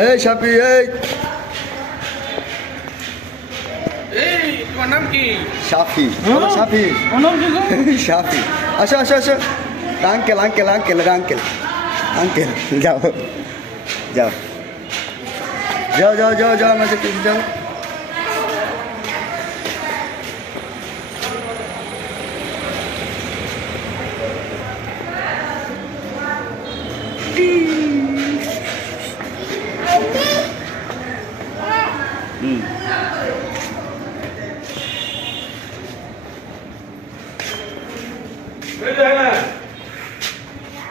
এই সাপি এই তোমার নাম কি? সাফি বলো সাফি সাফি আসো আসো আসো uncle uncle uncle uncle uncle যাও যাও যাও যাও যাও যাও আমাদের যাও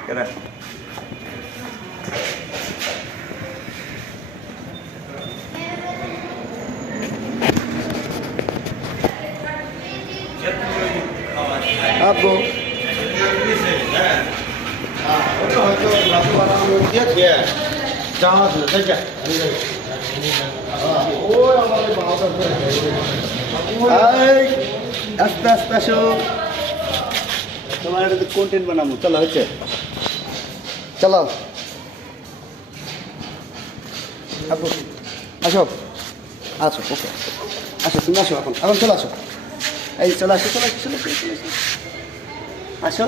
কেনা আপু আস্তে আস্তে আসো তোমার একটা কন্টেন্ট বানাবো চলো হচ্ছে চলো আপু আসো আসো ওকে আসো তুমি আসো এখন এখন চলে আসো এই চলে আসো চলে আসো চলে আসো চলে আসো আসো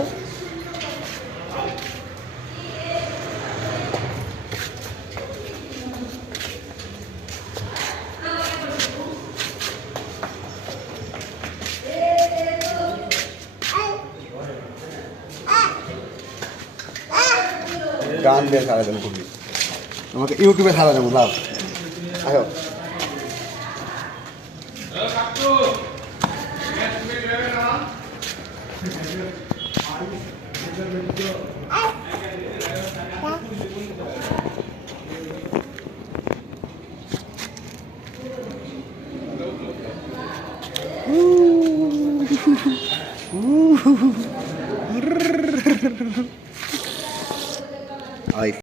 গান দিয়ে সারা দিন করবি আমাকে ইউটিউবে সারা দেবো লাভ আসো I